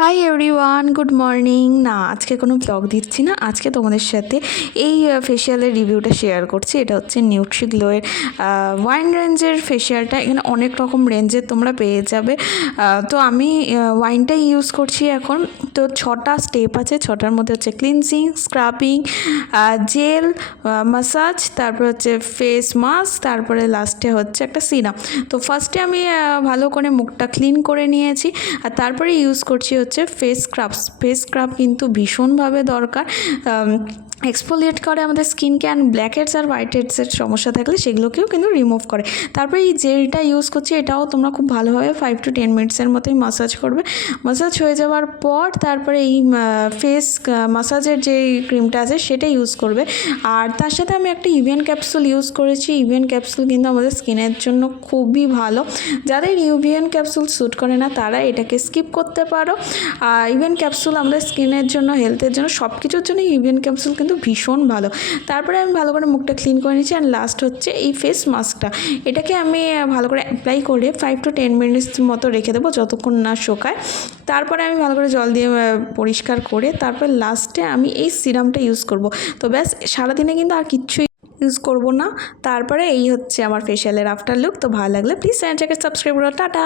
Hi everyone, good morning. না, আজকে কোনো ব্লগ দিচ্ছি না। আজকে তোমাদের সাথে এই ফেশিয়ালের রিভিউটা শেয়ার করছি। এটা হচ্ছে নিউট্রিগ্লোয়ের ওয়াইন রেঞ্জের ফেশিয়ালটা। এখানে অনেক রকম রেঞ্জের তোমরা পেয়ে যাবে। তো আমি ওয়াইনটাই ইউজ করছি এখন। তো 6টা স্টেপ আছে। 6টার মধ্যে হচ্ছে ক্লিনজিং, স্ক্রাবিং, জেল, মাসাজ, তারপর হচ্ছে ফেস মাস্ক, তারপরে লাস্টে হচ্ছে একটা সিরাম। তো ফার্স্টে আমি ভালো করে মুখটা ক্লিন করে নিয়েছি, আর তারপরে ইউজ করছি হচ্ছে ফেস স্ক্রাব কিন্তু ভীষণভাবে দরকার। এক্সফোলিয়েট করে আমাদের স্কিনকে, অ্যান্ড ব্ল্যাক হেডস আর হোয়াইট হেডসের সমস্যা থাকলে সেগুলোকেও কিন্তু রিমুভ করে। তারপরে এই জেলটা ইউজ করছি, এটাও তোমরা খুব ভালোভাবে 5 to 10 মিনিটসের মতোই মাসাজ করবে। মাসাজ হয়ে যাওয়ার পর তারপরে এই ফেস মাসাজের যে ক্রিমটা আছে সেটা ইউজ করবে। আর তার সাথে আমি একটা ইভিএন ক্যাপসুল ইউজ করেছি। ইভিএন ক্যাপসুল কিন্তু আমাদের স্কিনের জন্য খুবই ভালো। যাদের ইভিএন ক্যাপসুল স্যুট করে না তারা এটাকে স্কিপ করতে পারো। ইভিএন ক্যাপসুল আমাদের স্কিনের জন্য, হেলথের জন্য, সব কিছুর জন্য ইভিএন ক্যাপসুল কিন্তু ভীষণ ভালো। তারপরে আমি ভালো করে মুখটা ক্লিন করে নিচ্ছি। অ্যান্ড লাস্ট হচ্ছে এই ফেস মাস্কটা। এটাকে আমি ভালো করে অ্যাপ্লাই করে 5 to 10 মিনিটস মতো রেখে দেবো, যতক্ষণ না শোকায়। তারপরে আমি ভালো করে জল দিয়ে পরিষ্কার করে তারপর লাস্টে আমি এই সিরামটা ইউজ করব। তো ব্যাস, সারাদিনে কিন্তু আর কিচ্ছুই ইউজ করব না। তারপরে এই হচ্ছে আমার ফেশিয়ালের আফটার লুক। তো ভালো লাগলে প্লিজ চ্যানেলটাকে সাবস্ক্রাইব করো। টাটা।